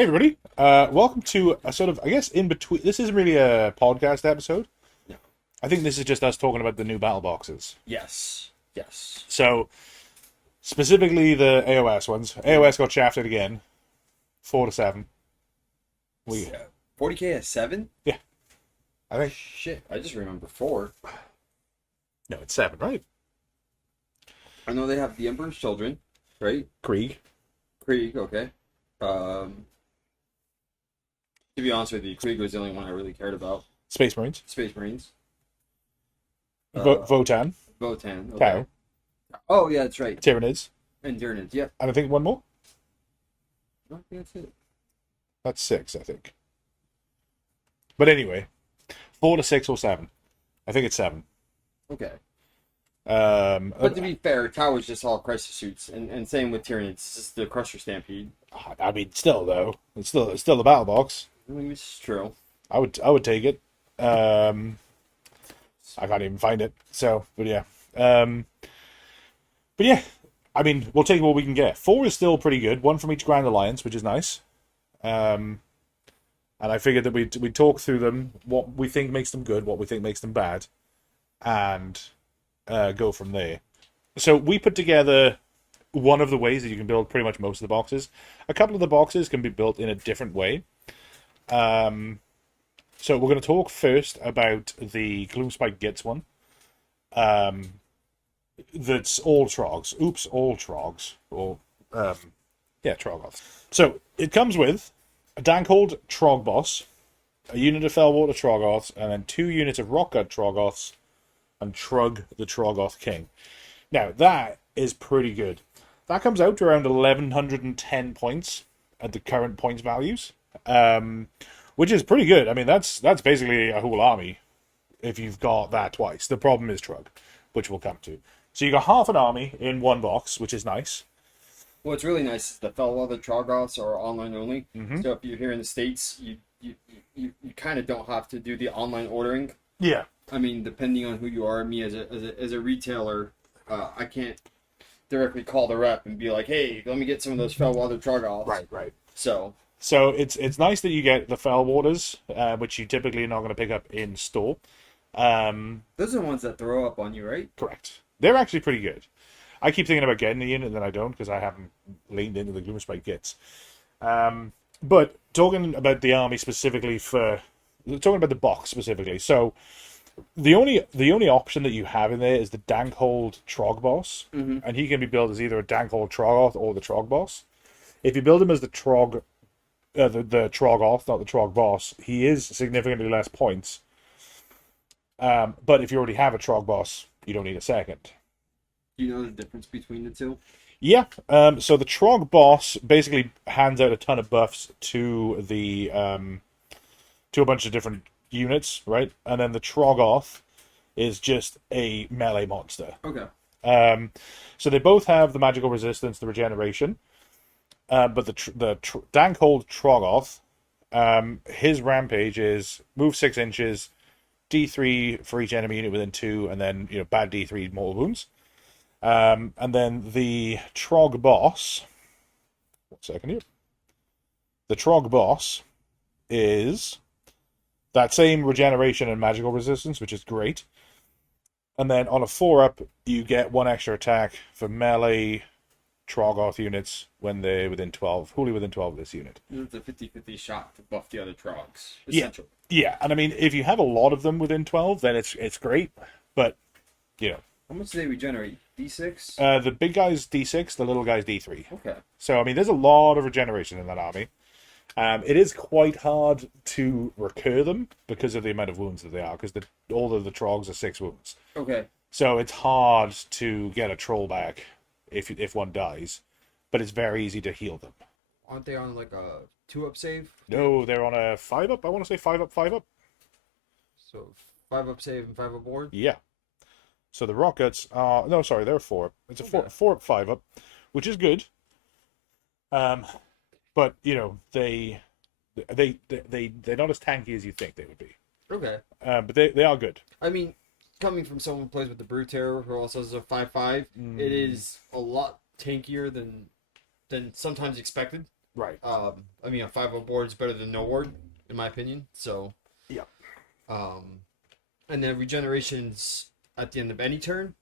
Hey everybody, welcome to a sort of, I guess, in between. This isn't really a podcast episode. No. I think this is just us talking about the new battle boxes. Yes. Yes. So, specifically the AOS ones. AOS got shafted again, 4 to 7. We 40K at 7? Yeah, I think. Shit, I just remember 4. No, it's 7, right? I know they have the Emperor's Children, right? Krieg. Krieg, okay. To be honest with you, Krieg was the only one I really cared about. Space Marines. Space Marines. Votan. Votan, okay. Tau. Oh, yeah, that's right. Tyranids. And Tyranids, yep. And I think one more. I think that's it. That's 6, I think. But anyway, 4 to 6 or 7. I think it's 7. Okay. But to be fair, Tau was just all crisis suits, and same with Tyranids. It's just the Crusher Stampede. I mean, still though, it's still the battle box. I mean, it's true. I would take it. I can't even find it. So, but yeah. But yeah, I mean, we'll take what we can get. 4 is still pretty good. 1 from each Grand Alliance, which is nice. And I figured that we'd talk through them, what we think makes them good, what we think makes them bad, and go from there. So we put together one of the ways that you can build pretty much most of the boxes. A couple of the boxes can be built in a different way. So we're going to talk first about the Gloomspike Gits one. That's all Trogs. Oops, all Trogs. Or, yeah, Troggoths. So it comes with a Dankhold Trog Boss, a unit of Fellwater Troggoths, and then 2 units of Rockgut Troggoths, and Trug the Troggoth King. Now, that is pretty good. That comes out to around 1,110 points at the current points values. Which is pretty good. I mean, that's basically a whole army if you've got that twice. The problem is Trug, which we'll come to. So you got half an army in one box, which is nice. What's really nice is the Fellwater Troggoths are online only. Mm-hmm. So if you're here in the States, you kind of don't have to do the online ordering. Yeah. I mean, depending on who you are, me as a retailer, I can't directly call the rep and be like, hey, let me get some of those Fellwater Troggoths. Right. So it's nice that you get the Fellwaters, which you typically are not going to pick up in store. Those are the ones that throw up on you, right? Correct. They're actually pretty good. I keep thinking about getting a unit, and then I don't because I haven't leaned into the Gloomspike Gits. But talking about the army specifically talking about the box specifically, so the only option that you have in there is the Dankhold Trog Boss, and he can be built as either a Dankhold Troggoth or the Trog Boss. If you build him as the Trog, the Troggoth, not the Trog Boss, he is significantly less points. But if you already have a Trog Boss, you don't need a second. Do you know the difference between the two? Yeah. So the Trog Boss basically hands out a ton of buffs to the to a bunch of different units, right? And then the Troggoth is just a melee monster. Okay. So they both have the magical resistance, the regeneration. But the Dankhold Troggoth, his rampage is move 6 inches, D3 for each enemy unit within 2, and then bad D3 mortal wounds. And then the Trog Boss. 1 second here. The Trog Boss is that same regeneration and magical resistance, which is great. And then on a 4-up, you get 1 extra attack for melee Troggoth units when they're within 12, wholly within 12 of this unit. It's a 50-50 shot to buff the other Trogs. Essentially. Yeah, and I mean, if you have a lot of them within 12, then it's great, but, How much do they regenerate? D6? The big guy's D6, the little guy's D3. Okay. So, I mean, there's a lot of regeneration in that army. It is quite hard to recur them because of the amount of wounds that they are, because all of the Trogs are 6 wounds. Okay. So it's hard to get a troll back if one dies, but it's very easy to heal them. Aren't they on like a 2-up save? No, they're on a 5-up. I want to say 5-up, 5-up. So 5-up save and 5-up board? Yeah. So the Rockets are... No, sorry, they're 4-up. It's a 4-up, 5-up, which is good. But, they're not as tanky as you think they would be. Okay. But they are good. I mean, coming from someone who plays with the Brute Terror, who also has a 5/5, it is a lot tankier than sometimes expected. Right. I mean, a 5 board is better than no ward, in my opinion. So, Yeah. And then regenerations at the end of any turn,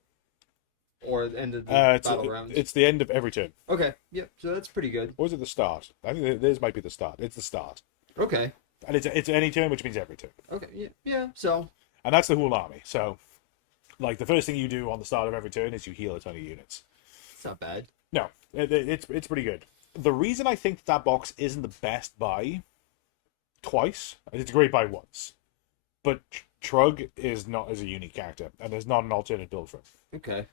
or the end of the battle round. It's the end of every turn. Okay, yep. So that's pretty good. Or is it the start? I think this might be the start. It's the start. Okay. And it's any turn, which means every turn. Okay. Yeah. Yeah. So. And that's the whole army. So, like, the first thing you do on the start of every turn is you heal a ton of units. It's not bad. No, it's pretty good. The reason I think that box isn't the best buy twice, it's a great buy once, but Trug is not as a unique character, and there's not an alternate build for him. Okay.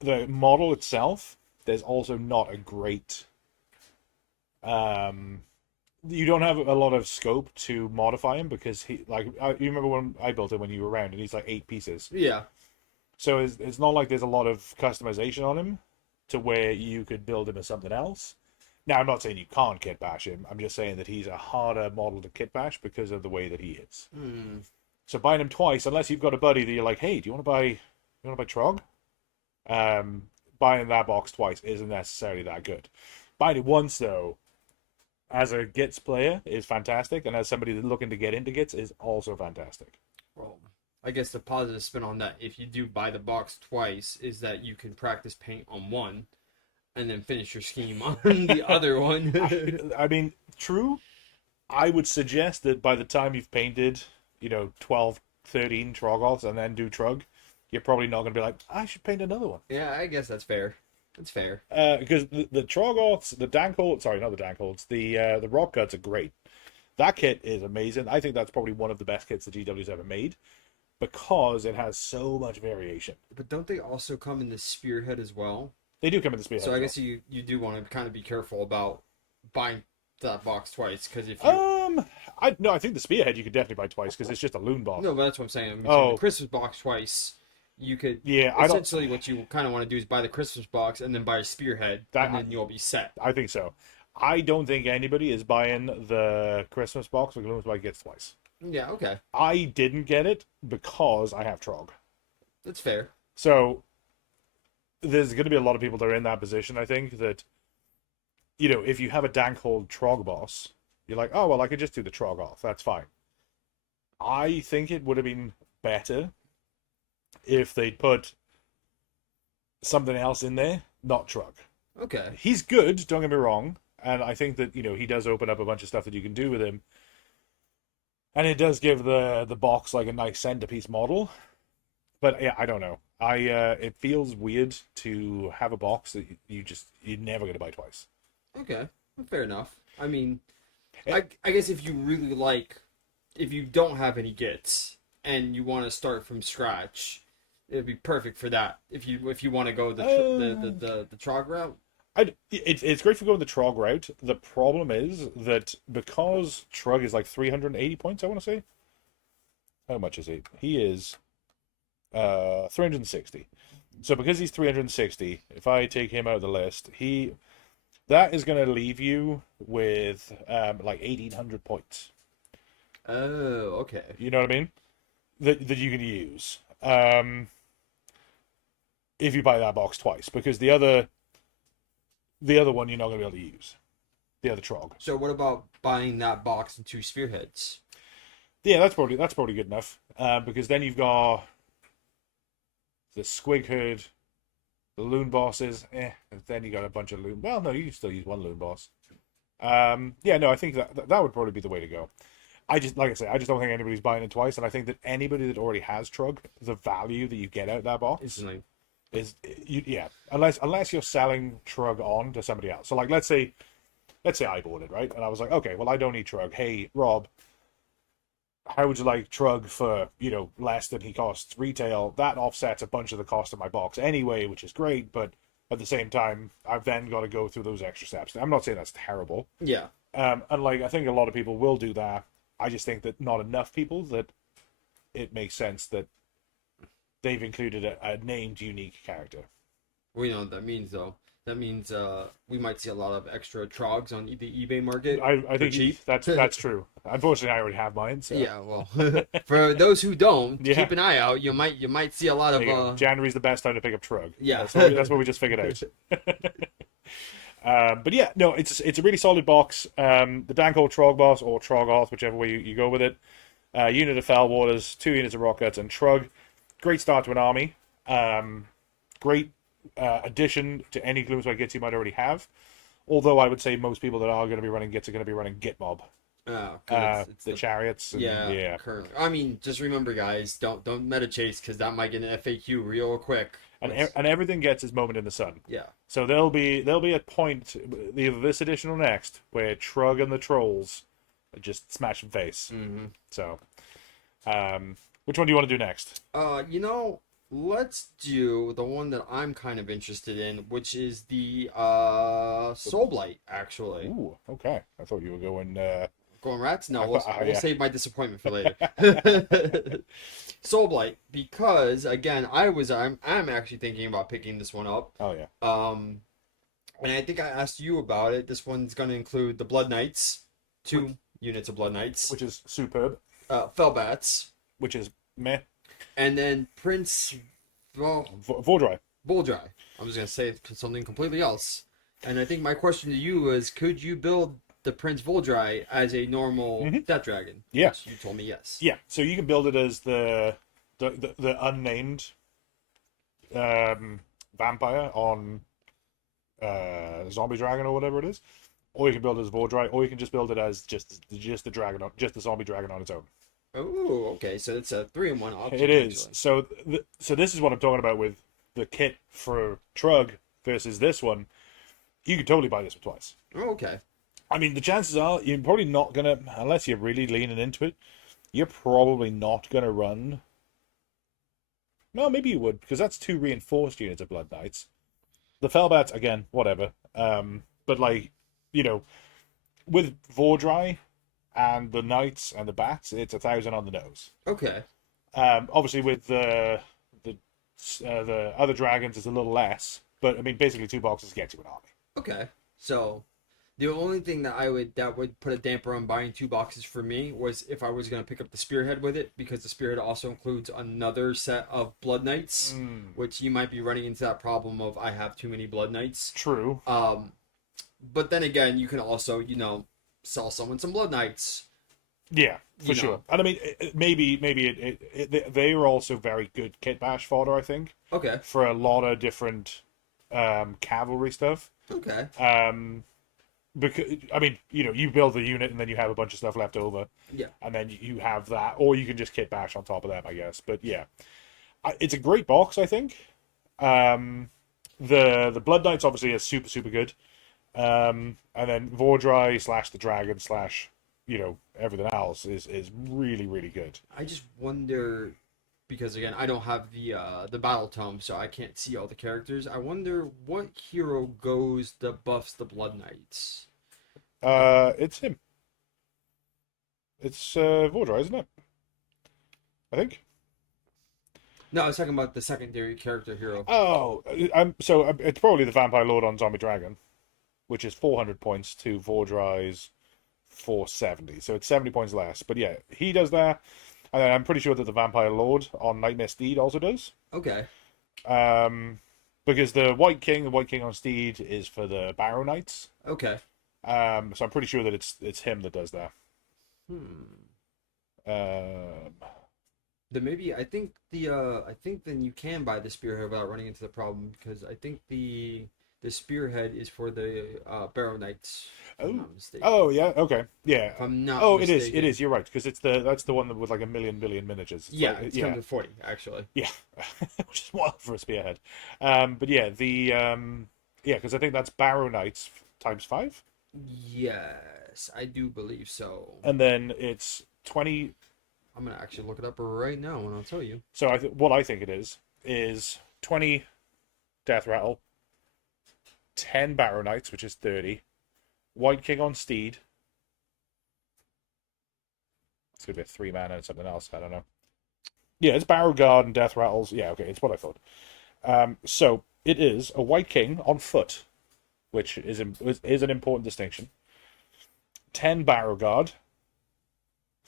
The model itself, there's also not a great. You don't have a lot of scope to modify him because you remember when I built him when you were around, and he's like 8 pieces. Yeah. So it's not like there's a lot of customization on him to where you could build him as something else. Now, I'm not saying you can't kit bash him. I'm just saying that he's a harder model to kit bash because of the way that he is. So buying him twice, unless you've got a buddy that you're like, hey, do you want to buy Trog? Buying that box twice isn't necessarily that good. Buying it once, though, as a Gits player is fantastic, and as somebody that's looking to get into Gits is also fantastic. Well, I guess the positive spin on that, if you do buy the box twice, is that you can practice paint on one and then finish your scheme on the other one. I mean, true. I would suggest that by the time you've painted, 12, 13 Troggoths and then do Trug, you're probably not going to be like, I should paint another one. Yeah, I guess that's fair. That's fair. Because the Troggoths, the Dankholds, sorry, not the Dankholds, the Rock Guts are great. That kit is amazing. I think that's probably one of the best kits the GW's ever made because it has so much variation. But don't they also come in the Spearhead as well? They do come in the Spearhead. So I guess you do want to kind of be careful about buying that box twice because if you... I think the Spearhead you could definitely buy twice because it's just a loon box. No, but that's what I'm saying. So the Christmas box twice, you could... Yeah, essentially what you kind of want to do is buy the Christmas box and then buy a Spearhead, and then you'll be set. I think so. I don't think anybody is buying the Christmas box with Gloomspite Gets twice. Yeah, okay. I didn't get it because I have Trog. That's fair. So there's going to be a lot of people that are in that position, I think, that, if you have a Dankhold Trog boss, you're like, oh, well, I could just do the Trog off. That's fine. I think it would have been better if they'd put something else in there, not Trug. Okay. He's good, don't get me wrong. And I think that, he does open up a bunch of stuff that you can do with him. And it does give the box like a nice centerpiece model. But yeah, I don't know. It feels weird to have a box that you're never going to buy twice. Okay. Fair enough. I mean, I guess if you don't have any Gits and you want to start from scratch, it'd be perfect for that. If you want to go the Trog route. It's great for going the Trog route. The problem is that because Trug is like 380 points, I want to say. How much is he? He is 360. So because he's 360, if I take him out of the list, that is going to leave you with like 1,800 points. Oh, okay. You know what I mean? That you can use if you buy that box twice, because the other one you're not going to be able to use. The other Trog. So what about buying that box and 2 Spearheads? Yeah, that's probably good enough. Because then you've got the Squig Herd, the Loon bosses, and then you got a bunch of Loon. Well, no, you can still use one Loon boss. Yeah, no, I think that would probably be the way to go. Like I say, I just don't think anybody's buying it twice, and I think that anybody that already has Trug, the value that you get out of that box Instantly. Unless you're selling Trug on to somebody else. So like let's say I bought it, right? And I was like, okay, well I don't need Trug. Hey Rob, how would you like Trug for less than he costs retail? That offsets a bunch of the cost of my box anyway, which is great, but at the same time I've then got to go through those extra steps. I'm not saying that's terrible. Yeah. And like I think a lot of people will do that. I just think that not enough people that it makes sense that they've included a named unique character. Well, you know what that means, though. That means we might see a lot of extra Trogs on the eBay market. I think cheap. That's true. Unfortunately, I already have mine. So. Yeah, well, for those who don't, keep an eye out. You might see a lot of. January's the best time to pick up Trug. Yeah, that's what we just figured out. But yeah, no, it's a really solid box. The Danko Trogboss or Trogoth, whichever way you go with it. Unit of Fell Waters, 2 units of Rockets, and Trug. Great start to an army. Great addition to any Gloomspite Gits you might already have. Although I would say most people that are going to be running Gits are going to be running Git Mob. Oh, it's The chariots. And, yeah. Currently. I mean, just remember, guys, don't meta chase because that might get an FAQ real quick. And everything gets its moment in the sun. Yeah. So there'll be a point, either this edition or next, where Trug and the trolls are just smashing face. Mm-hmm. So, which one do you want to do next? Let's do the one that I'm kind of interested in, which is the Soul Blight, actually. Ooh, okay. I thought you were going. Going rats? No, thought- we'll yeah. save my disappointment for later. Soul Blight, because again, I'm actually thinking about picking this one up. Oh yeah. And I think I asked you about it. This one's going to include the Blood Knights, 2 units of Blood Knights, Which is superb. Fellbats, Which is meh. and then Prince Vordry. Buldry. I was going to say something completely else. And I think my question to you is, could you build the Prince Voldry as a normal Death Dragon? Yeah. Which you told me yes. Yeah. So you can build it as the unnamed vampire on Zombie Dragon or whatever it is, or you can build it as Vordry, or you can just build it as just the dragon, just the Zombie Dragon on its own. Oh, okay. So it's a 3-in-1 option. It is. Actually. So this is what I'm talking about with the kit for Trug versus this one. You could totally buy this one twice. Oh, okay. I mean, the chances are you're probably not gonna, unless you're really leaning into it, you're probably not gonna run. No, maybe you would, because that's 2 reinforced units of Blood Knights. The Fellbats, again, whatever. But like, with Vordry and the Knights and the Bats, it's 1,000 on the nose. Okay. Obviously with the other dragons, it's a little less. But I mean, basically 2 boxes get you an army. Okay. So the only thing that would put a damper on buying 2 boxes for me was if I was going to pick up the Spearhead with it, because the Spearhead also includes another set of Blood Knights, which you might be running into that problem of I have too many Blood Knights. True. But then again, you can also, sell someone some Blood Knights. Yeah, for sure. And I mean, maybe they are also very good kit bash fodder, I think. Okay. For a lot of different cavalry stuff. Okay. Because I mean, you build the unit and then you have a bunch of stuff left over. Yeah. And then you have that, or you can just kit bash on top of them, I guess. But yeah, it's a great box, I think. The Blood Knights obviously is super super good. And then Vordry / the dragon / everything else is really really good. I just wonder, because again, I don't have the battle tome, so I can't see all the characters. I wonder what hero buffs the Blood Knights. It's him. It's Vordry, isn't it? I think. No, I was talking about the secondary character hero. Oh, it's probably the Vampire Lord on Zombie Dragon, which is 400 points to Vordry's 470. So it's 70 points less. But yeah, he does that. And then I'm pretty sure that the Vampire Lord on Nightmare Steed also does. Okay. Because the White King on Steed is for the Barrow Knights. Okay. So I'm pretty sure that it's him that does that. Then maybe I think then you can buy the Spearhead without running into the problem, because I think the Spearhead is for the Barrow Knights. Oh yeah, okay, yeah. If I'm not Oh, mistaken. it is. You're right, because that's the one with like a million miniatures. It's come to 40 actually. Yeah, which is wild for a Spearhead. But yeah, because I think that's Barrow Knights times 5. Yes, I do believe so. And then it's 20. I'm gonna actually look it up right now, and I'll tell you. So what I think it is 20 Death Rattle, 10 Barrow Knights, which is 30. White King on Steed. It's gonna be a 3-man and something else. I don't know. Yeah, it's Barrow Guard and Death Rattles. Yeah, okay, it's what I thought. So it is a White King on foot, which is an important distinction. 10 Barrow Guard,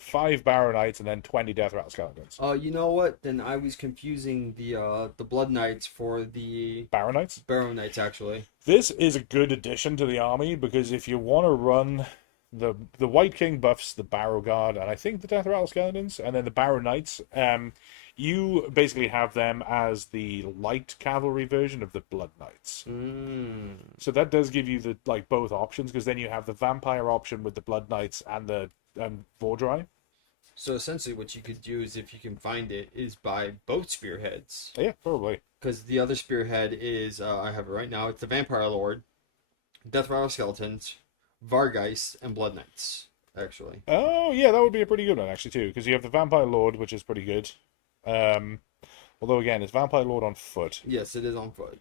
5 Barrow Knights, and then 20 Death Rattle Skeletons. You know what? Then I was confusing the Blood Knights for the Barrow Knights? Barrow Knights, actually. This is a good addition to the army, because if you want to run the White King buffs the Barrow Guard, and I think the Death Rattle Skeletons, and then the Barrow Knights, you basically have them as the light cavalry version of the Blood Knights. So that does give you the both options, because then you have the vampire option with the Blood Knights and the Vordry. So essentially, what you could do is, if you can find it, is buy both spearheads. Yeah, probably. Because the other spearhead is, I have it right now. It's the Vampire Lord, Death Rattle Skeletons, Vargeist, and Blood Knights. Actually. Oh yeah, that would be a pretty good one actually too, because you have the Vampire Lord, which is pretty good. Although again, it's Vampire Lord on foot. Yes, it is on foot.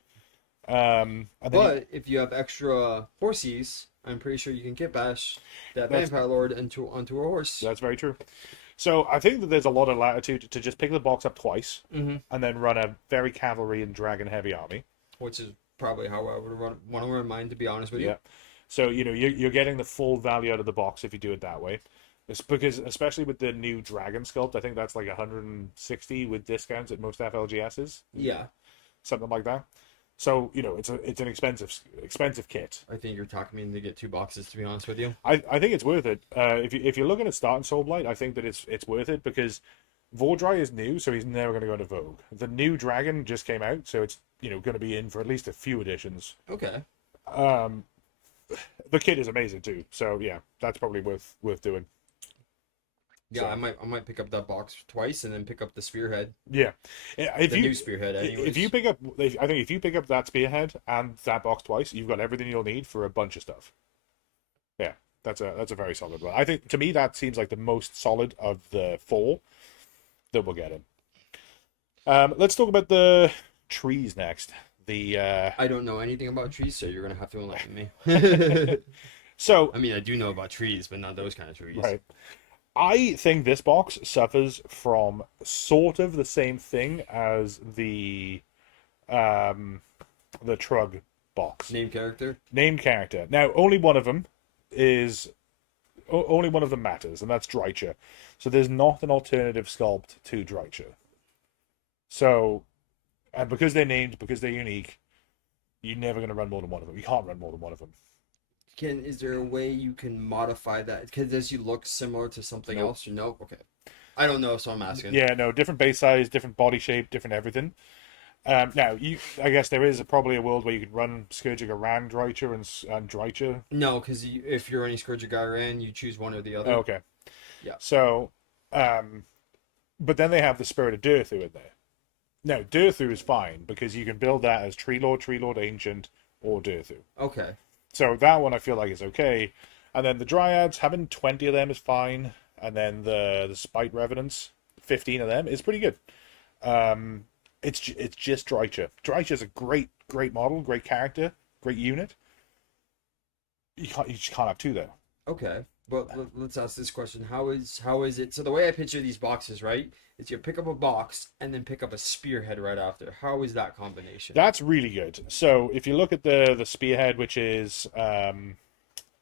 And then But if you have extra horses, I'm pretty sure you can kit bash that Vampire Lord onto a horse. That's very true. So I think that there's a lot of latitude to just pick the box up twice, and then run a very cavalry and dragon heavy army. Which is probably how I would want to run mine, to be honest with you. Yeah. So you're getting the full value out of the box if you do it that way. It's because, especially with the new dragon sculpt, I think that's like 160 with discounts at most FLGSs. Yeah. Something like that. So it's an expensive kit. I think you're talking me into get 2 boxes, to be honest with you. I think it's worth it. If you're looking at starting Soulblight, I think that it's worth it, because Vordry is new, so he's never going to go into Vogue. The new dragon just came out, so it's going to be in for at least a few editions. Okay. The kit is amazing too, so yeah, that's probably worth doing. Yeah, so, I might pick up that box twice and then pick up the spearhead. Yeah, new spearhead. Anyways. If you pick up, I think if you pick up that spearhead and that box twice, you've got everything you'll need for a bunch of stuff. Yeah, that's a very solid one. I think, to me, that seems like the most solid of the 4 that we'll get in. Let's talk about the trees next. I don't know anything about trees, so you're gonna have to enlighten me. So I mean, I do know about trees, but not those kind of trees. Right. I think this box suffers from sort of the same thing as the Trug box. Named character. Now, only one of them matters, and that's Drycha. So there's not an alternative sculpt to Drycha. So, and because they're named, because they're unique, you're never going to run more than one of them. You can't run more than one of them. Is there a way you can modify that? Because does you look similar to something Nope. else? No? Okay. I don't know, so I'm asking. Yeah, no, different base size, different body shape, different everything. Now, I guess there is probably a world where you could run Scourge around Drycha and Drycha. No, because if you're running Scourge Gyran, you choose one or the other. Oh, okay. Yeah. So, but then they have the Spirit of Durthu in there. Now, Durthu is fine, because you can build that as Tree Lord Ancient, or Durthu. Okay. So that one I feel like is okay. And then the Dryads, having 20 of them is fine. And then the Spite Revenants, 15 of them, is pretty good. It's just Drycha. Drycha's a great model, great character, great unit. You just can't have 2 though. Okay. But let's ask this question. How is it? So the way I picture these boxes, right, is you pick up a box and then pick up a spearhead right after. How is that combination? That's really good. So if you look at the spearhead, which is, I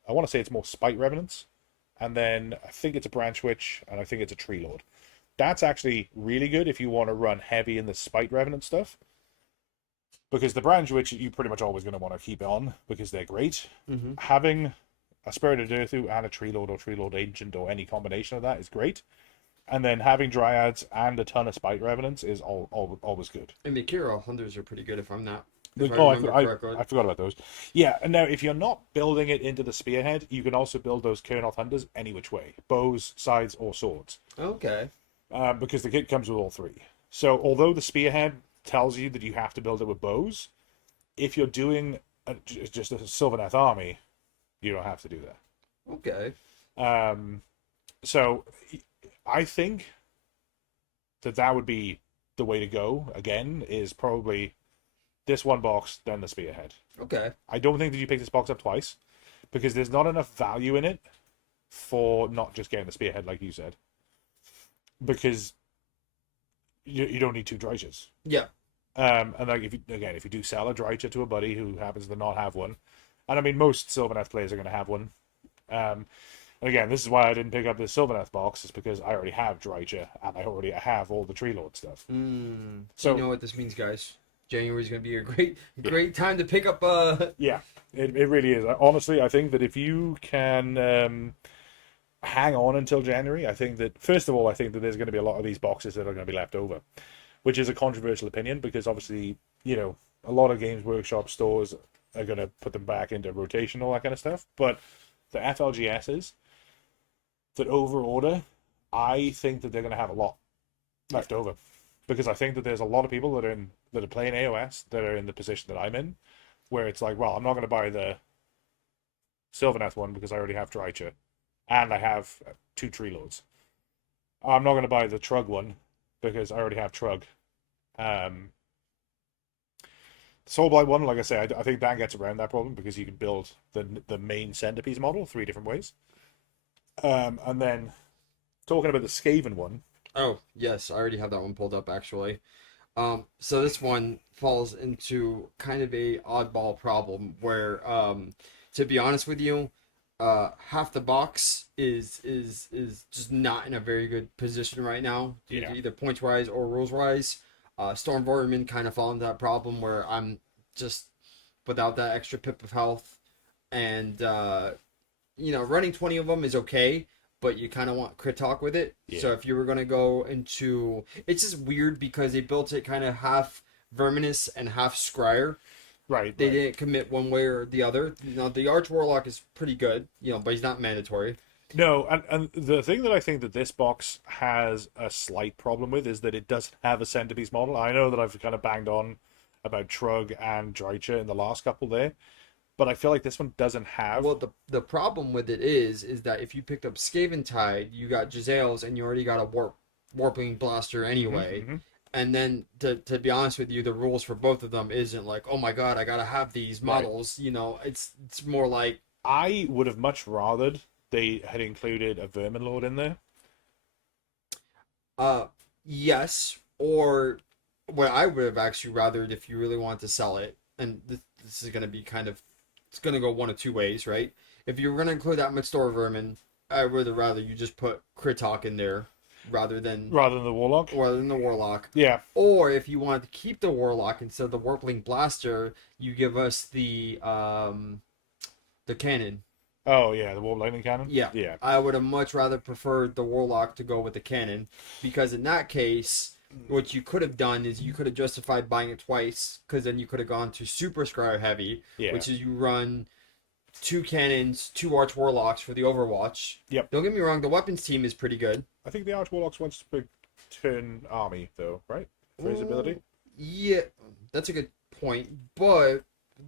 want to say it's more Spite Revenants, and then I think it's a Branch Witch, and I think it's a Tree Lord. That's actually really good if you want to run heavy in the Spite Revenant stuff, because the Branch Witch you're pretty much always going to want to keep on, because they're great. Mm-hmm. Having a Spirit of Durthu and a Tree Lord or Tree Lord Ancient or any combination of that is great. And then having Dryads and a ton of Spite Revenants is always good. And Mikira Hunters are pretty good if I'm not. I forgot about those. Yeah, and now if you're not building it into the spearhead, you can also build those Kurnoth Hunters any which way. Bows, sides, or swords. Okay. Because the kit comes with all 3. So although the spearhead tells you that you have to build it with bows, if you're doing just a Sylvaneth army, you don't have to do that. Okay. So I think that would be the way to go, again, is probably this one box, then the spearhead. Okay. I don't think that you pick this box up twice, because there's not enough value in it for not just getting the spearhead, like you said. Because you don't need 2 Drychas. Yeah. And like if you do sell a Drycha to a buddy who happens to not have one, and I mean most Sylvaneth players are going to have one, And again, this is why I didn't pick up this Sylvaneth box, is because I already have Drycha and I already have all the Tree Lord stuff. So you know what this means, guys. January is going to be a great time to pick up. Yeah, it really is. Honestly, I think that if you can hang on until January, I think that, first of all, I think that there's going to be a lot of these boxes that are going to be left over, which is a controversial opinion because obviously, a lot of Games Workshop stores are going to put them back into rotation, all that kind of stuff. But the FLGSs that overorder, I think that they're going to have a lot left over because I think that there's a lot of people that are playing AOS that are in the position that I'm in, where it's like, well, I'm not going to buy the Sylvaneth one because I already have Drycha, and I have 2 Tree Lords. I'm not going to buy the Trug one because I already have Trug. Soulblight one, like I say, I think that gets around that problem because you can build the main centerpiece model 3 different ways. And then talking about the Skaven one. Oh yes, I already have that one pulled up actually. So this one falls into kind of a oddball problem where, to be honest with you, half the box is just not in a very good position right now, either points wise or rules wise. Storm Vorterman kind of fall into that problem where I'm just without that extra pip of health, and running 20 of them is okay, but you kind of want crit talk with it. Yeah. So if you were going to go into... It's just weird because they built it kind of half Verminous and half Scryer. Right. They didn't commit one way or the other. Now, the Arch Warlock is pretty good, but he's not mandatory. No, and the thing that I think that this box has a slight problem with is that it doesn't have a centerpiece model. I know that I've kind of banged on about Trug and Drycha in the last couple there, but I feel like this one doesn't have... Well, the problem with it is that if you picked up Skaven Tide, you got Giselles, and you already got a Warping Blaster anyway. Mm-hmm. And then, to be honest with you, the rules for both of them isn't like, oh my god, I gotta have these models. Right. It's more like... I would have much rathered they had included a Vermin Lord in there. Yes, or what I would have actually rathered if you really want to sell it, and this is going to be it's going to go one of 2 ways, right? If you're going to include that Mixtor Vermin, I would have rather you just put Kritok in there rather than the Warlock. Rather than the Warlock. Yeah. Or if you wanted to keep the Warlock instead of the Warpling Blaster, you give us the cannon. Oh yeah, the Warp Lightning Cannon? Yeah. Yeah. I would have much rather preferred the Warlock to go with the cannon, because in that case, what you could have done is you could have justified buying it twice, because then you could have gone to Super Scryer Heavy, which is you run 2 cannons, 2 Arch Warlocks for the Overwatch. Yep. Don't get me wrong, the weapons team is pretty good. I think the Arch Warlocks wants to turn army, though, right? For his ability? Yeah, that's a good point, but...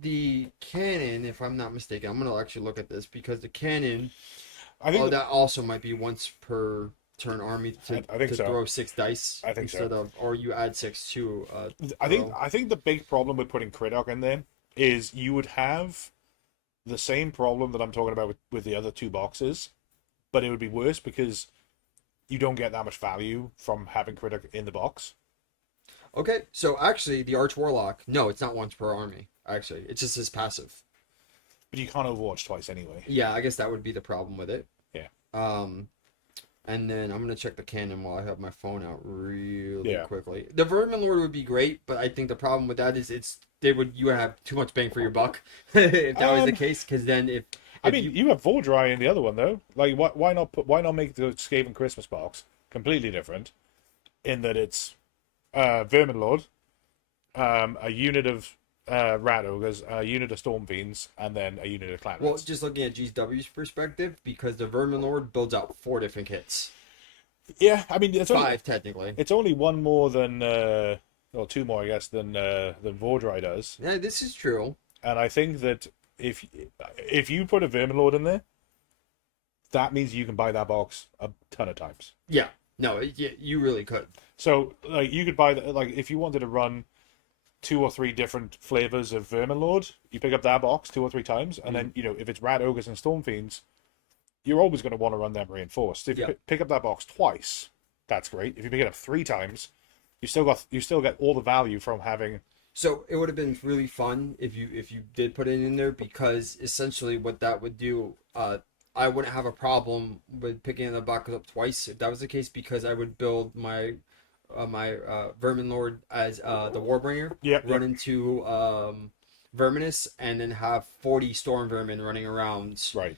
The cannon, if I'm not mistaken, I'm going to actually look at this, because the cannon, that also might be once per turn army to so. Throw 6 dice. I think instead so. Of, or you add 6 to. I think the big problem with putting Kritok in there is you would have the same problem that I'm talking about with the other 2 boxes, but it would be worse because you don't get that much value from having Kritok in the box. Okay, so actually, the Arch Warlock, no, it's not once per army. Actually, it's just his passive. But you can't Overwatch twice anyway. Yeah, I guess that would be the problem with it. Yeah. And then I'm gonna check the cannon while I have my phone out really quickly. The Vermin Lord would be great, but I think the problem with that is you would have too much bang for your buck if that was the case. Because then if you have Vordry in the other one though, like why not make the Skaven Christmas box completely different, in that it's Vermin Lord, a unit of Rat Ogres, a unit of Storm Fiends, and then a unit of Clan Rats. Well, just looking at GW's perspective, because the Vermin Lord builds out 4 different kits. Yeah, I mean it's 5 technically. It's only 1 more than, 2 more, I guess, than Vordry does. Yeah, this is true. And I think that if you put a Vermin Lord in there, that means you can buy that box a ton of times. Yeah, no, you really could. So like you could buy if you wanted to run 2 or 3 different flavors of Vermin Lord, you pick up that box 2 or 3 times, and then if it's Rat Ogres and Storm Fiends, you're always going to want to run them reinforced. If you pick up that box twice, that's great. If you pick it up 3 times, you still get all the value from having. So it would have been really fun if you did put it in there, because essentially what that would do, I wouldn't have a problem with picking the box up twice if that was the case, because I would build my Vermin Lord as the Warbringer, Yep, run yep. into Verminus, and then have 40 Storm Vermin running around, Right.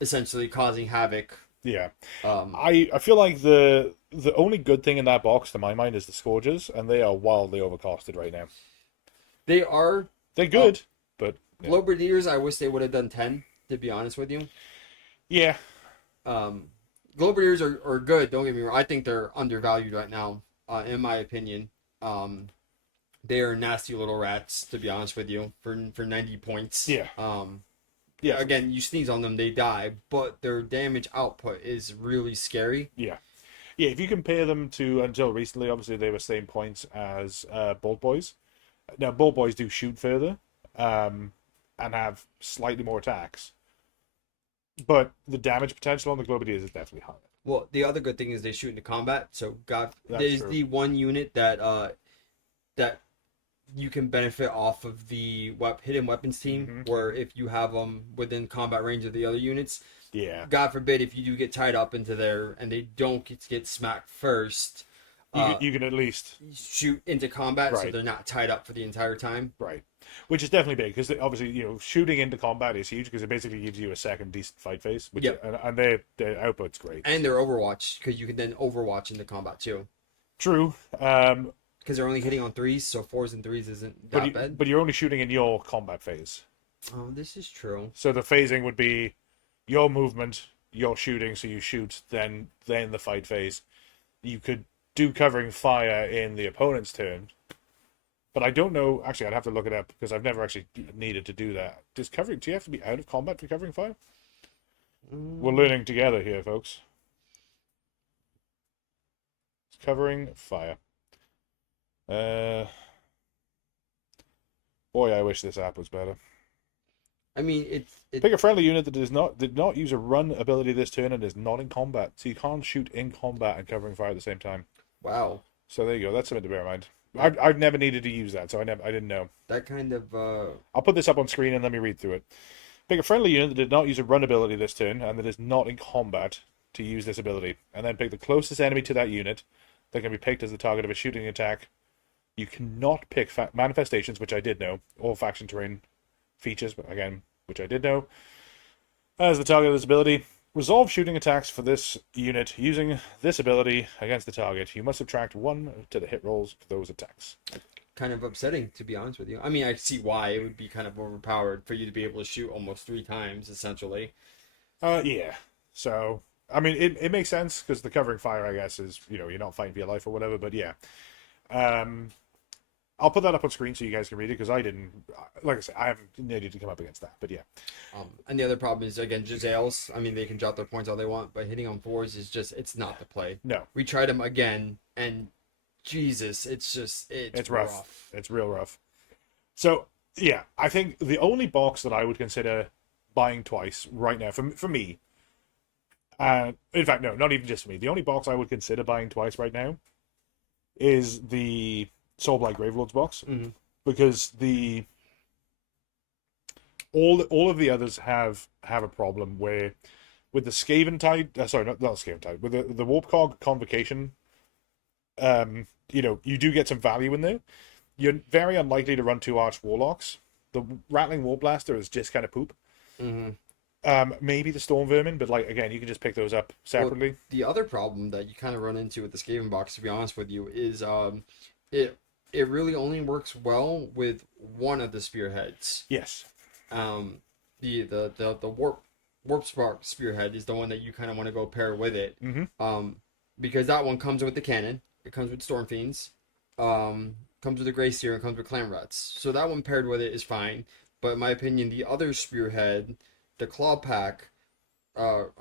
essentially causing havoc. Yeah. Um, I feel like the only good thing in that box to my mind is the Scourges, and they are wildly overcosted right now. they are They're uh, good, but yeah. Globadiers. I wish they would have done 10, to be honest with you. Yeah. Um, Globadiers are good. Don't get me wrong. I think they're undervalued right now, in my opinion. Um, they are nasty little rats, to be honest with you, for 90 points. Yeah. Yeah, Yeah. again, you sneeze on them, they die, but their damage output is really scary. Yeah. Yeah, if you compare them to until recently, obviously they were same points as Bolt Boys. Now Bolt Boys do shoot further, and have slightly more attacks, but the damage potential on the Globadiers is definitely higher. Well, the other good thing is they shoot into combat. So God, That's there's true. the one unit that you can benefit off of the hidden weapons team, Hmm. where if you have them within combat range of the other units, Yeah, God forbid if you do get tied up into there and they don't get smacked first, you can at least shoot into combat so right, they're not tied up for the entire time. right, which is definitely big because obviously shooting into combat is huge because it basically gives you a second decent fight phase, which Yep. and their output's great. And their Overwatch, because you can then Overwatch into combat too. True, Because they're only hitting on threes, so fours and threes isn't but that bad. but you're only shooting in your combat phase, Oh, this is true. so the phasing would be your movement, your shooting, so you shoot, then the fight phase. You could do covering fire in the opponent's turn, but I don't know. Actually, I'd have to look it up because I've never actually needed to do that. Do you have to be out of combat for covering fire? We're learning together here, folks. It's covering fire. Uh, Boy, I wish this app was better. I mean, Pick a friendly unit that did not use a run ability this turn and is not in combat, so you can't shoot in combat and covering fire at the same time. wow. So there you go. That's something to bear in mind. I've never needed to use that, so I didn't know. That kind of I'll put this up on screen and let me read through it. Pick a friendly unit that did not use a run ability this turn and that is not in combat to use this ability, and then pick the closest enemy to that unit that can be picked as the target of a shooting attack. You cannot pick manifestations, which I did know, or faction terrain features, but again, which I did know, as the target of this ability. Resolve shooting attacks for this unit using this ability against the target. You must subtract 1 to the hit rolls for those attacks. kind of upsetting, to be honest with you. I mean, I see why it would be kind of overpowered for you to be able to shoot almost 3 times, essentially. Yeah. So, I mean, it makes sense because the covering fire, I guess, is, you're not fighting for your life or whatever, but yeah. I'll put that up on screen so you guys can read it because I didn't, like I said, I haven't needed to come up against that, but yeah. And the other problem is, again, Giselles. I mean, they can drop their points all they want, but hitting on fours is just, it's not the play. No. We tried them again, and Jesus, it's rough. It's real rough. So, yeah, I think the only box that I would consider buying twice right now, for me, in fact, no, not even just for me, the only box I would consider buying twice right now is the Soulblight Gravelords box, because all of the others have a problem where with the Skaven Tide, sorry, not Skaven Tide, with the Warpcog Convocation, you do get some value in there. You're very unlikely to run 2 Arch Warlocks. The Rattling War Blaster is just kind of poop. Maybe the Storm Vermin, but like again, you can just pick those up separately. Well, the other problem that you kind of run into with the Skaven box, to be honest with you, is it really only works well with one of the spearheads. Yes. The warp spark spearhead is the one that you kind of want to go pair with it. Because that one comes with the cannon. It comes with Storm Fiends. Comes with the Grey Seer and comes with Clan Ruts. So that one paired with it is fine. But in my opinion, the other spearhead, the Claw Pack, the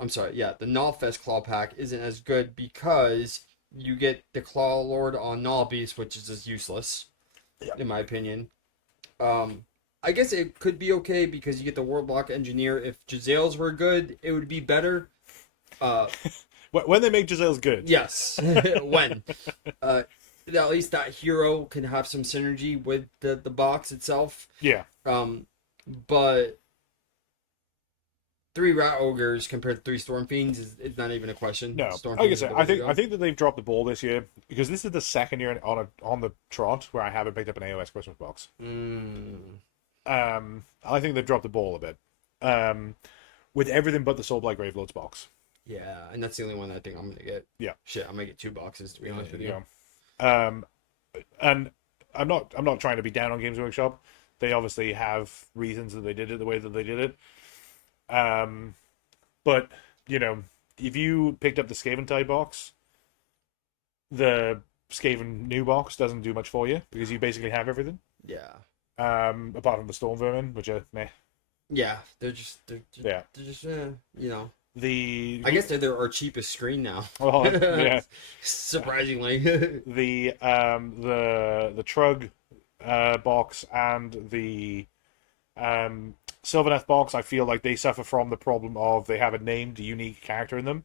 Nullfest Claw Pack isn't as good because you get the Claw Lord on Null Beast, which is just useless, in my opinion. I guess it could be okay because you get the Warlock Engineer. If Giselles were good, it would be better. When they make Giselles good. Yes. When. At least that hero can have some synergy with the box itself. Yeah. But 3 rat ogres compared to 3 storm fiends is not even a question. No, Storm like I fiends are said, the I way to think I go. think that they've dropped the ball this year because this is the second year on the trot where I haven't picked up an AOS Christmas box. Mm, I think they've dropped the ball a bit. Um, with everything but the Soulblight Gravelords box. yeah, and that's the only one I think I'm gonna get. Yeah, Shit, I'm gonna get 2 boxes to be honest with you. yeah. And I'm not trying to be down on Games Workshop. They obviously have reasons that they did it the way that they did it. But if you picked up the Skaven tie box, the Skaven new box doesn't do much for you because you basically have everything. Yeah, Apart from the Storm Vermin, which are meh. yeah, they're Yeah. just The I guess they're our cheapest screen now. oh yeah. Surprisingly. The Trug box and the Sylvaneth box, I feel like they suffer from the problem of they have a named unique character in them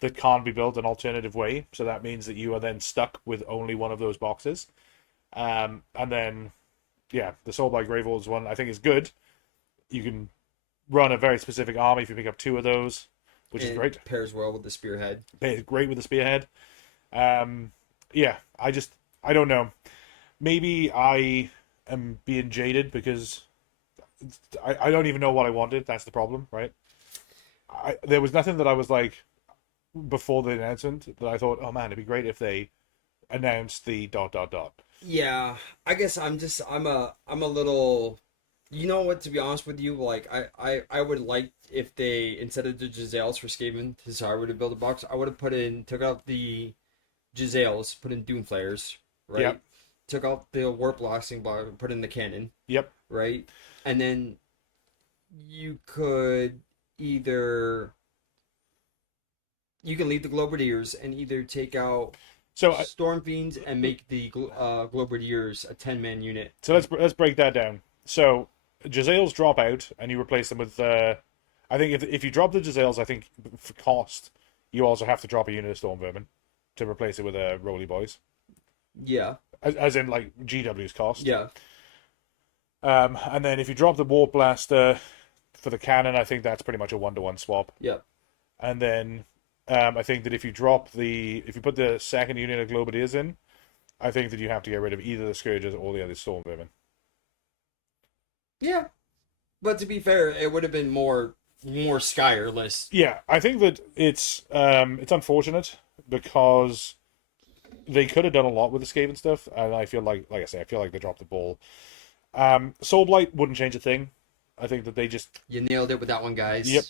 that can't be built an alternative way. So that means that you are then stuck with only one of those boxes. And then, yeah, the Soulblight Gravelords one I think is good. You can run a very specific army if you pick up 2 of those, which is And great. pairs well with the spearhead. It's great with the Spearhead. Yeah, I don't know. Maybe I am being jaded because I don't even know what I wanted. That's the problem, right? There was nothing that I was like before the announcement that I thought, oh man, it'd be great if they announced the dot dot dot. Yeah, I guess I'm a little, you know what, to be honest with you, like I would like if they, instead of the Giselles for Skaven, this is how I would have built a box. I would have took out the Giselles, put in Doomflayers, right? Yep. Took out the Warp Blasting block, put in the cannon, Yep. right? And then you could either you can leave the Globadiers and either take out So Storm Fiends and make the Globadiers a 10-man unit. so let's break that down. So Giselles drop out and you replace them with I think if you drop the Giselles, I think for cost you also have to drop a unit of Storm Vermin to replace it with a Roly Boys. Yeah, As in like GW's cost. yeah, And then if you drop the Warp Blaster for the cannon, I think that's pretty much a 1-to-1 swap. yeah. And then I think that if you put the second unit of Globadiers in, I think that you have to get rid of either the Scourges or the other Storm Vermin. Yeah, but to be fair, it would have been more Skyrless. Yeah, I think that it's unfortunate because they could have done a lot with the Skaven stuff, and I feel like I say, I feel like they dropped the ball. Soulblight wouldn't change a thing. I think that they just You nailed it with that one, guys. Yep.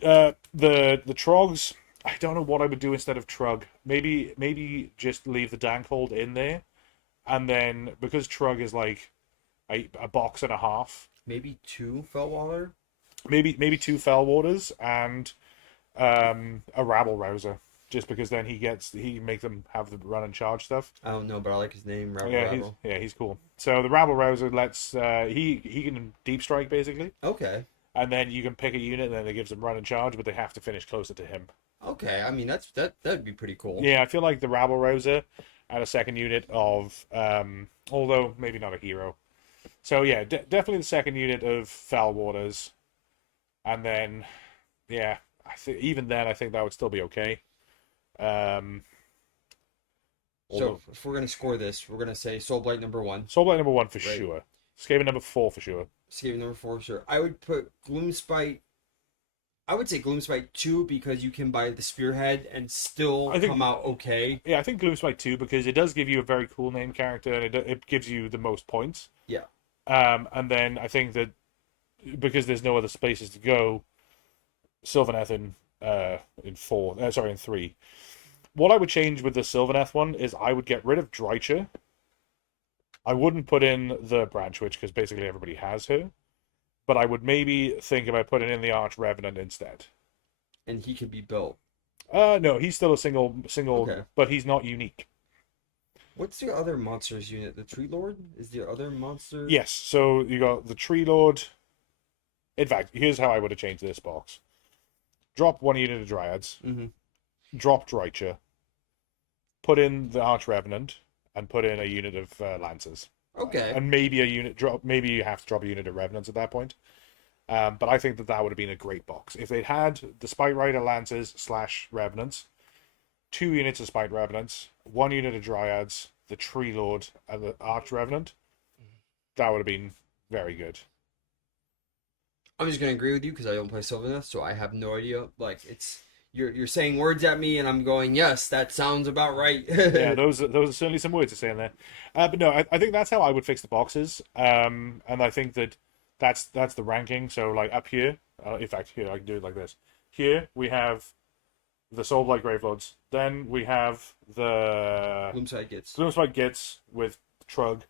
The Trogs, I don't know what I would do instead of Trug. Maybe just leave the Dankhold in there, and then because Trug is like a box and a half, Maybe 2 Fellwater. maybe 2 Fellwaters and a Rabble Rouser, just because then he make them have the run and charge stuff. I don't know, but I like his name, Rabble Yeah, Rabble. he's cool. So the Rabble Rouser lets he can deep strike basically, Okay, and then you can pick a unit and then it gives them run and charge, but they have to finish closer to him. okay. I mean, that'd be pretty cool. Yeah, I feel like the Rabble Rouser and a second unit of although maybe not a hero. So yeah, definitely the second unit of Foul Waters, and then yeah, I think even then I think that would still be okay. Um, So if we're gonna score this, we're gonna say Soulblight number 1, Soulblight number 1 for Right. sure. Skaven number 4 for sure. Skaven number 4 for sure. I would put Gloomspite. I would say Gloomspite 2 because you can buy the Spearhead and still I think- come out okay. Yeah, I think Gloomspite 2 because it does give you a very cool name character and it gives you the most points. Yeah. And then I think that because there's no other spaces to go, Sylvaneth in 4, in 3. What I would change with the Sylvaneth one is I would get rid of Drycha. I wouldn't put in the Branch Witch because basically everybody has her. But I would maybe think about putting in the Arch Revenant instead. And he could be built. No, he's still a single, Okay. but he's not unique. What's the other monsters unit? The Tree Lord is the other monster. Yes, so you got the Tree Lord. In fact, here's how I would have changed this box. Drop 1 unit of Dryads. Mm-hmm. Drop Drycha. Put in the Arch Revenant. And put in a unit of Lancers. Okay. And maybe a unit drop. Maybe you have to drop a unit of Revenants at that point. But I think that would have been a great box if they'd had the Spite Rider Lancers / Revenants, 2 units of Spite Revenants, 1 unit of Dryads, the Tree Lord, and the Arch Revenant. That would have been very good. I'm just gonna agree with you because I don't play Sylvaneth, so I have no idea. Like it's you're saying words at me, and I'm going, yes, that sounds about right. Yeah, those are certainly some words to say in there. But no, I think that's how I would fix the boxes. And I think that's the ranking. So like up here, in fact, here I can do it like this. Here we have the Soulblight Gravelords. Then we have the Gloomspite Gits with Trug.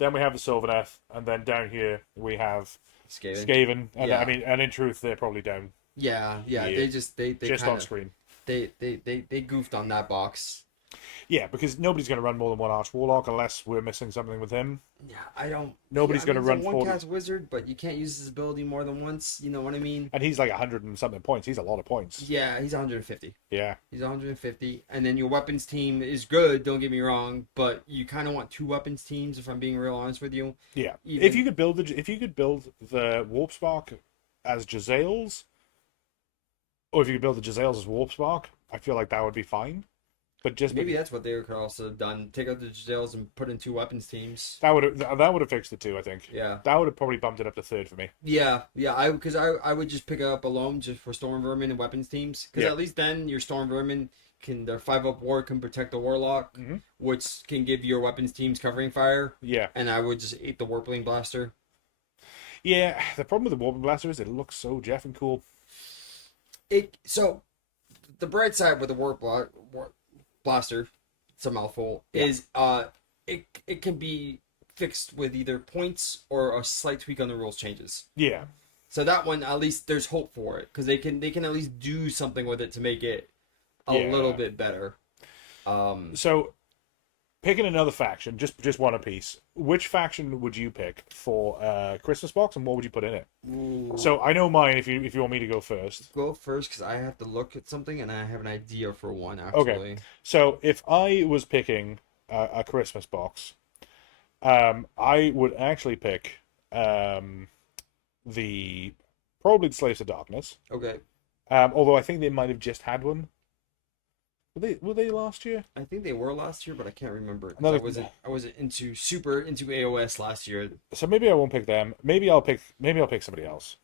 Then we have the Sylvaneth, and then down here we have Skaven. And Yeah. I mean, and in truth, they're probably down. Yeah. Yeah. They just just on screen. They goofed on that box. Yeah, because nobody's going to run more than one Arch Warlock unless we're missing something with him. Yeah, I don't. Nobody's going to run one 40. cast wizard, but you can't use his ability more than once. You know what I mean? And he's like 100 and something points. He's a lot of points. Yeah, he's 150. Yeah. He's 150, and then your weapons team is good. Don't get me wrong, but you kind of want 2 weapons teams. If I'm being real honest with you. Yeah. If you could build the Warp Spark as Jezzail's, or if you could build the Jezzail's as Warp Spark, I feel like that would be fine. But just maybe that's what they could also have done. Take out the Jezzails and put in 2 weapons teams. That would have fixed it too, I think. Yeah. That would have probably bumped it up to 3rd for me. Yeah. I would just pick it up alone just for Storm Vermin and weapons teams because at least then your Storm Vermin their 5-up ward can protect the Warlock, which can give your weapons teams covering fire. Yeah. And I would just eat the Warpling Blaster. Yeah, the problem with the Warpling Blaster is it looks so Jeffing cool. So the bright side with the Warp Blaster, it's a mouthful, is it can be fixed with either points or a slight tweak on the rules changes. Yeah. So that one, at least there's hope for it because they can at least do something with it to make it a little bit better. So picking another faction, just one apiece. Which faction would you pick for Christmas box, and what would you put in it? Ooh. So I know mine. If you want me to go first, Go first because I have to look at something and I have an idea for one actually. Okay. So if I was picking a Christmas box, I would actually pick probably the Slaves of Darkness. Okay. Although I think they might have just had one. Were they last year? I think they were last year, but I can't remember. No, I wasn't super into AOS last year. So maybe I won't pick them. Maybe I'll pick somebody else.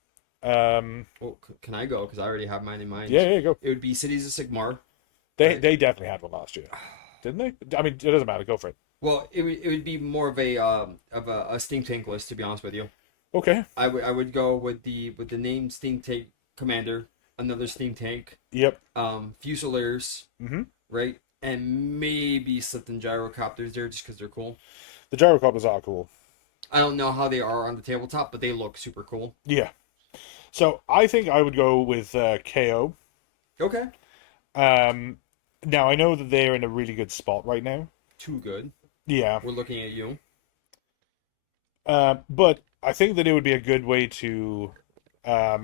Well, can I go? Because I already have mine in mind. Yeah, go. It would be Cities of Sigmar. They definitely had one last year, didn't they? I mean, it doesn't matter. Go for it. Well, it would be more of a steam tank list, to be honest with you. Okay. I would go with the name steam tank commander, another steam tank. Yep. Fusiliers. Mm-hmm. Right, and maybe something gyrocopters there just because they're cool. The gyrocopters are cool. I don't know how they are on the tabletop, but they look super cool. Yeah. So I think I would go with KO. Okay. Now I know that they're in a really good spot right now. Too good. Yeah. We're looking at you. But I think that it would be a good way to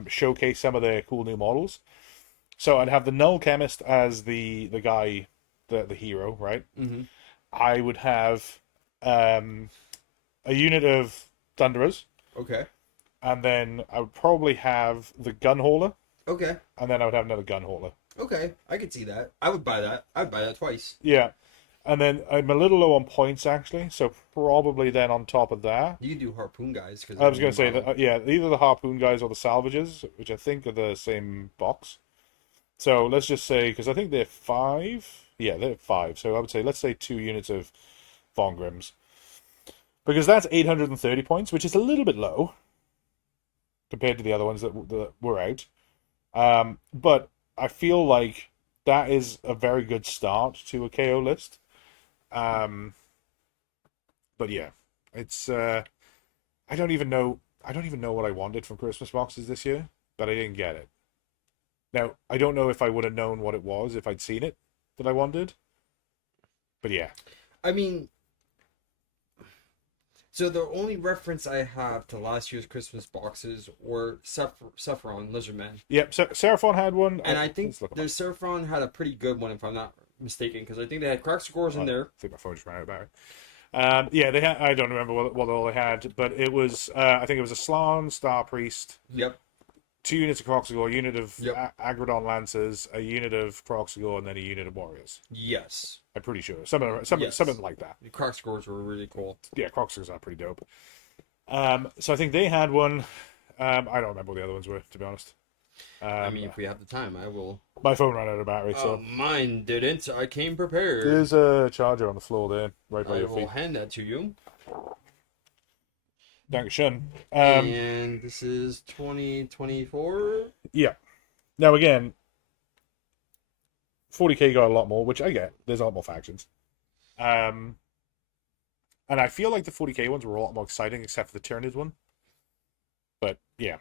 showcase some of their cool new models. So I'd have the Null Chemist as the guy, the hero, right? Mm-hmm. I would have a unit of Thunderers. Okay. And then I would probably have the Gun Hauler. Okay. And then I would have another Gun Hauler. Okay, I could see that. I would buy that. I would buy that twice. Yeah. And then I'm a little low on points, actually. So probably then on top of that. You could do Harpoon guys. Cause I was going to say, that, either the Harpoon guys or the Salvages, which I think are the same box. So let's just say, because I think they're 5. Yeah, they're 5. So I would say, let's say 2 units of Von Grimms. Because that's 830 points, which is a little bit low compared to the other ones that were out. But I feel like that is a very good start to a KO list. But yeah, it's I don't even know what I wanted from Christmas boxes this year, but I didn't get it. Now, I don't know if I would have known what it was if I'd seen it that I wanted. But yeah. I mean, so the only reference I have to last year's Christmas boxes were Sephiron Lizardmen. Yep, Seraphon had one. And I think the Seraphon had a pretty good one, if I'm not mistaken, because I think they had crack scores in there. I think my phone just ran out of battery. Yeah, they had. I don't remember what all they had, but it was. I think it was a Slann, Star Priest. Yep. 2 units of Croxagore, a unit of Yep. Agrodon Lancers, a unit of Croxagore, and then a unit of Warriors. Yes. I'm pretty sure. Something Yes. like that. The Croc scores were really cool. Yeah, Croxagores are pretty dope. So I think they had one. I don't remember what the other ones were, to be honest. I mean, if we have the time, I will. My phone ran out of battery, so Mine didn't. I came prepared. there's a charger on the floor there, right by I your will feet. hand that to you. Dankeschön. And this is 2024. Yeah. Now again, 40k got a lot more, which I get. There's a lot more factions. And I feel like the 40k ones were a lot more exciting, except for the Tyranids one. But yeah,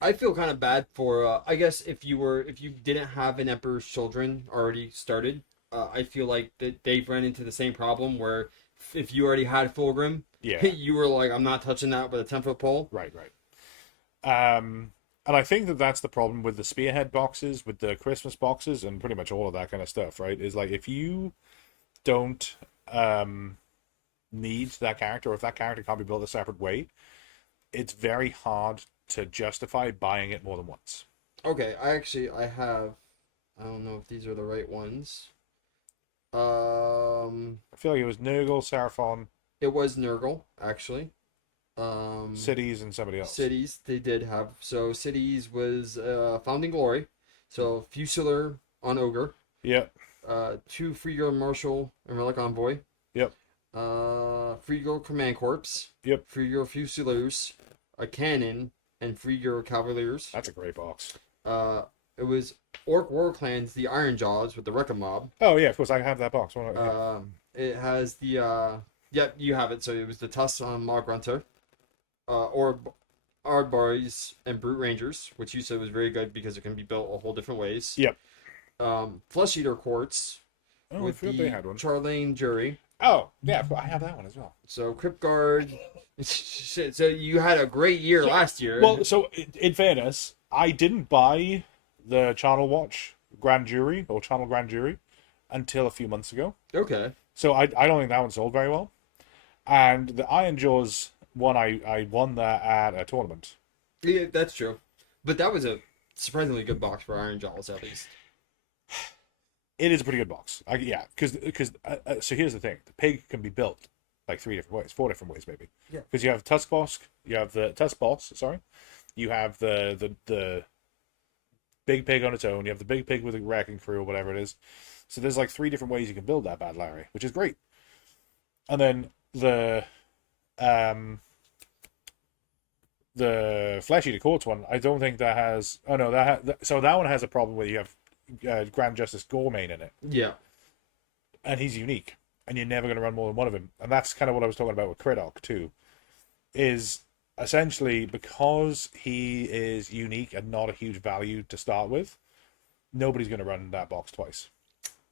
I feel kind of bad for. I guess if you didn't have an Emperor's Children already started, I feel like that they've run into the same problem where if you already had Fulgrim, yeah, you were like, I'm not touching that with a 10-foot pole. right. And I think that that's the problem with the Spearhead boxes, with the Christmas boxes, and pretty much all of that kind of stuff, right? Is like if you don't need that character, or if that character can't be built a separate way, it's very hard to justify buying it more than once. Okay, I have. I don't know if these are the right ones. I feel like it was Nurgle, Seraphon, It was Nurgle actually. Cities, and somebody else. Cities they did have. So Cities was Founding Glory. So Fusilier on Ogre. Yep. 2 Freeguard Marshal and Relic Envoy. Yep. Freeguard Command Corps. Yep. Freeguard Fusiliers, a cannon, and Freeguard Cavaliers. That's a great box. It was Orc War Clans, the Iron Jaws with the Wrecking Mob. Oh yeah, of course I have that box. It has the yep, you have it. So it was the Tusk on Maw Grunter, or Ardbars and Brute Rangers, which you said was very good because it can be built a whole different ways. Yep. Flesh Eater Quartz Oh, I with forgot the they had one. Charlene Jury. Oh yeah, I have that one as well. So Crypt Guard. So you had a great year last year. Well, so in fairness, I didn't buy the Channel Watch Grand Jury or Channel Grand Jury until a few months ago. Okay. So I don't think that one sold very well. And the Iron Jaws one, I won that at a tournament. Yeah, that's true. But that was a surprisingly good box for Iron Jaws, at least. It is a pretty good box. Yeah, because so here's the thing: the pig can be built like 3 different ways, 4 different ways maybe. Yeah. Because you have Tusk Boss, you have the Tusk Boss. Sorry, you have the big pig on its own. You have the big pig with a wrecking crew or whatever it is. So there's like 3 different ways you can build that bad Larry, which is great. And then the Flesh Eater Courts one, I don't think that has. Oh no, so that one has a problem where you have Grand Justice Gormain in it. Yeah. And he's unique, and you're never going to run more than one of him. And that's kind of what I was talking about with Criddock too, is essentially because he is unique and not a huge value to start with, nobody's going to run that box twice.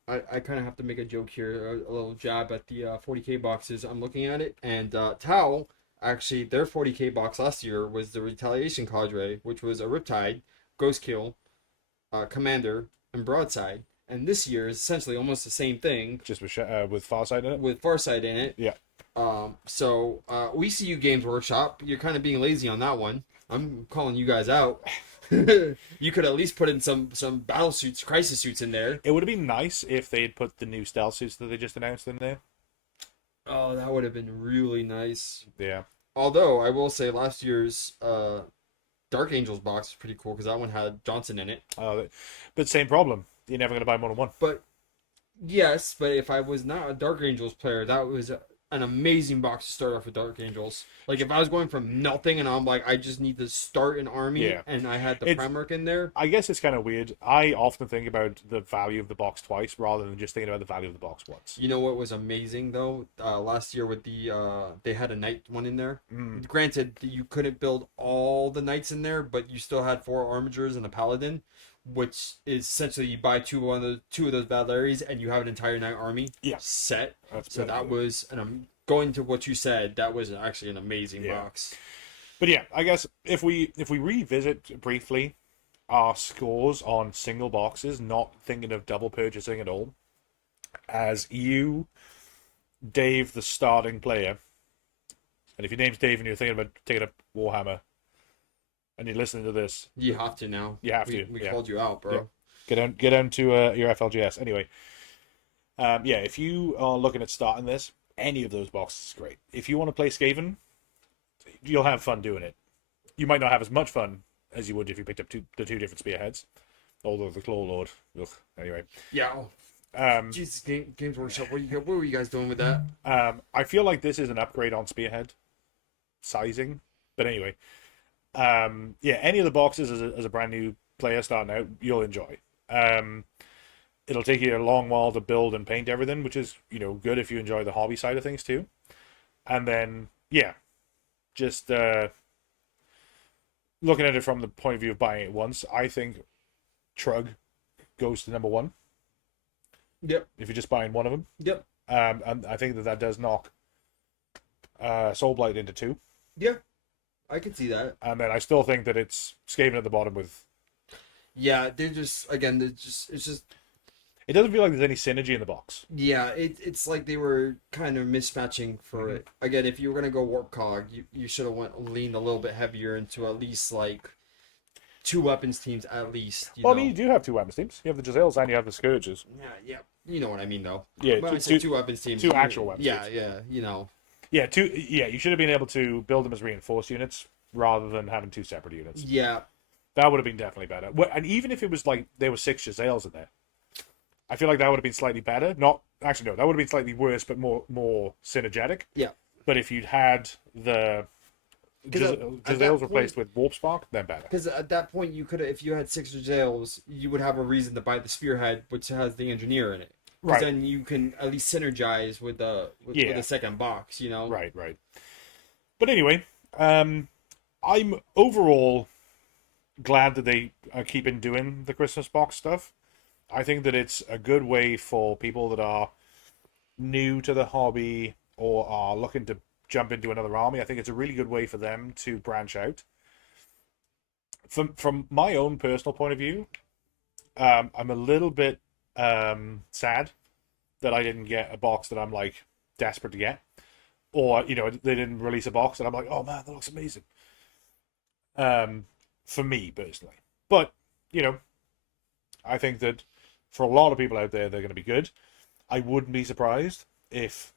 I kind of have to make a joke here, a little jab at the 40k boxes. I'm looking at it, and Tau, actually, their 40k box last year was the Retaliation Cadre, which was a Riptide, Ghostkill, Commander, and Broadside. And this year is essentially almost the same thing. Just with Farsight in it? With Farsight in it. Yeah. So we see you Games Workshop. You're kind of being lazy on that one. I'm calling you guys out. You could at least put in some battle suits, crisis suits in there. It would have been nice if they had put the new stealth suits that they just announced in there. Oh, that would have been really nice. Yeah. Although I will say last year's Dark Angels box was pretty cool because that one had Johnson in it. But same problem. You're never going to buy more than one. But yes, but if I was not a Dark Angels player, that was an amazing box to start off with Dark Angels. Like if I was going from nothing and I'm like, I just need to start an army, and I had the Primarch in there. I guess it's kind of weird. I often think about the value of the box twice rather than just thinking about the value of the box once. You know what was amazing though? Last year with the they had a knight one in there. Granted, you couldn't build all the knights in there, but you still had 4 armigers and a paladin, which is essentially you buy two of those Valeries and you have an entire knight army set. So that was, and going to what you said, that was actually an amazing box. But yeah, I guess if we revisit briefly our scores on single boxes, not thinking of double purchasing at all, as you, Dave, the starting player, and if your name's Dave and you're thinking about taking up Warhammer, and you're listening to this, You have to now. you have We to. Yeah. called you out, bro. Yeah. Get on to your FLGS. Anyway, yeah, if you are looking at starting this, any of those boxes is great. If you want to play Skaven, you'll have fun doing it. You might not have as much fun as you would if you picked up the two different spearheads. Although the Claw Lord. Ugh. Anyway. Yeah. Jesus, Games Workshop. What were you guys doing with that? I feel like this is an upgrade on spearhead sizing. But anyway, yeah, any of the boxes as a brand new player starting out, you'll enjoy. It'll take you a long while to build and paint everything, which is, good if you enjoy the hobby side of things too. And then, yeah, just looking at it from the point of view of buying it once, I think Trug goes to number one. Yep. If you're just buying one of them. Yep. And I think that does knock Soulblight into two. Yeah, I can see that. And then I still think that it's Skaven at the bottom with... Yeah, it's just... It doesn't feel like there's any synergy in the box. Yeah, it's like they were kind of mismatching for it. Again, if you were going to go Warp Cog, you should have leaned a little bit heavier into at least, like, 2 weapons teams at least. I mean, you do have 2 weapons teams. You have the Giselles and you have the Scourges. Yeah. You know what I mean, though. Yeah, when I say 2 weapons teams. 2 actual weapons teams. Yeah, Yeah, you should have been able to build them as reinforced units rather than having 2 separate units. Yeah. That would have been definitely better. And even if it was like there were 6 Giselles in there, I feel like that would have been slightly better. That would have been slightly worse, but more synergetic. Yeah. But if you'd had the Giselles replaced with Warp Spark, then better. Because at that point, you could have, if you had 6 Giselles, you would have a reason to buy the Spearhead, which has the Engineer in it. Because then you can at least synergize with the second box, Right. But anyway, I'm overall glad that they are keeping doing the Christmas box stuff. I think that it's a good way for people that are new to the hobby or are looking to jump into another army. I think it's a really good way for them to branch out. From my own personal point of view, I'm a little bit sad that I didn't get a box that I'm like desperate to get, or they didn't release a box and I'm like, oh man, that looks amazing. For me personally, but I think that for a lot of people out there, they're going to be good. I wouldn't be surprised if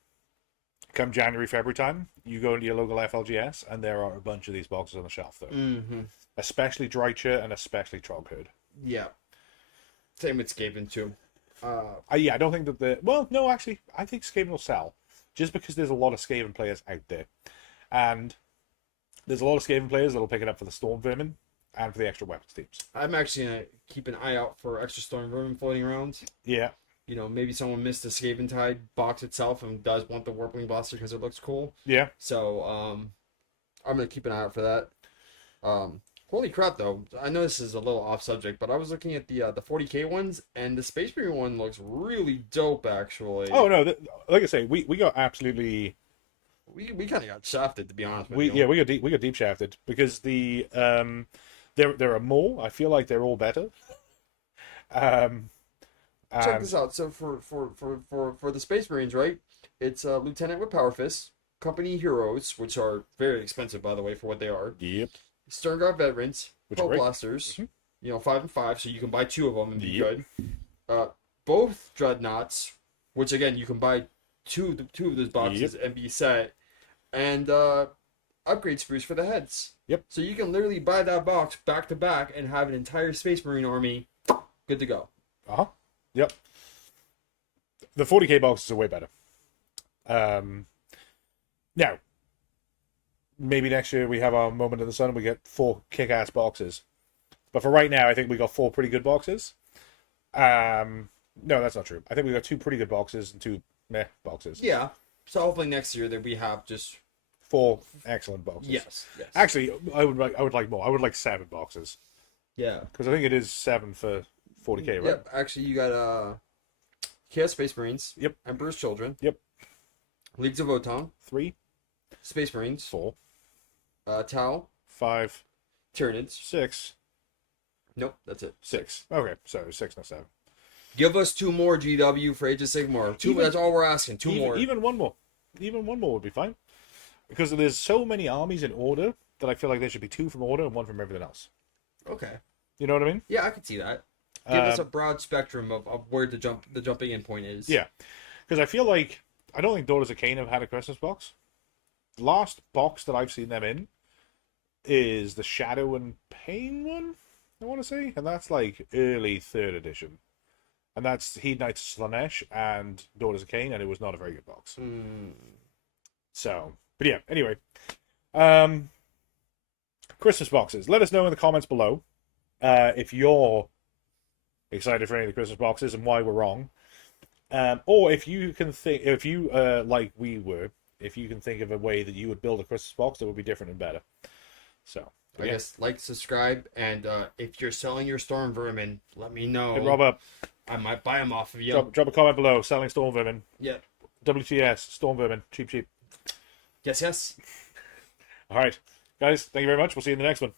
come January, February time, you go into your local FLGS and there are a bunch of these boxes on the shelf though. Mm-hmm. Especially Drycha and especially Trogherd. Yeah. Same with Skaven too. I don't think that no, actually, I think Skaven will sell. Just because there's a lot of Skaven players out there. And there's a lot of Skaven players that'll pick it up for the Storm Vermin and for the extra weapons teams. I'm actually going to keep an eye out for extra Storm Vermin floating around. Yeah. Maybe someone missed the Skaven Tide box itself and does want the Warpling Blaster because it looks cool. Yeah. So, I'm going to keep an eye out for that. Holy crap, though. I know this is a little off subject, but I was looking at the 40k ones, and the Space Marine one looks really dope, actually. Oh, no. Like I say, we got absolutely... We kind of got shafted, to be honest with you. Yeah, we got deep shafted because the... There are more. I feel like they're all better. Check this out. So for the Space Marines, right? It's a lieutenant with Power Fists, company heroes, which are very expensive, by the way, for what they are. Yep. Sternguard veterans, Which blasters, 5 and 5, so you can buy 2 of them and be Yep. good. Both dreadnoughts, which again you can buy two of those boxes and be set, and upgrade sprues for the heads. Yep. So you can literally buy that box back to back and have an entire Space Marine army good to go. Yep. The 40k boxes are way better. Now, maybe next year we have our moment in the sun and we get 4 kick-ass boxes. But for right now, I think we got 4 pretty good boxes. No, that's not true. I think we got 2 pretty good boxes and 2 meh boxes. Yeah. So hopefully next year that we have just 4 excellent boxes. yes. Actually, I would like more. I would like 7 boxes. Yeah. Because I think it is 7 for 40k, right? Yep. Actually, you got Chaos Space Marines. Yep. Emperor's Children. Yep. Leagues of Votann. 3. Space Marines. 4. Tau. 5. Tyranids. 6. Nope, that's it. 6. Okay, so 6, not 7. Give us 2 more GW for Age of Sigmar. 2. That's all we're asking. 2 more. Even 1 more. Even 1 more would be fine. Because there's so many armies in order that I feel like there should be 2 from Order and 1 from everything else. Okay. You know what I mean? Yeah, I could see that. Give us a broad spectrum of where the jumping in point is. Yeah, because I feel like I don't think Daughters of Cain have had a Christmas box. The last box that I've seen them in is the Shadow and Pain one, I want to say, and that's like early 3rd edition, and that's Heed Knights of Slanesh and Daughters of Cain, and it was not a very good box. So, but yeah, anyway, Christmas boxes. Let us know in the comments below if you're excited for any of the Christmas boxes and why we're wrong, or if you can think, if you like we were, if you can think of a way that you would build a Christmas box that would be different and better. So I guess like, subscribe, and if you're selling your Storm Vermin, let me know. hit Rob up. I might buy them off of you. Drop a comment below. Selling Storm Vermin. Yeah. WTS Storm Vermin. Cheap. Yes. All right, guys. Thank you very much. We'll see you in the next one.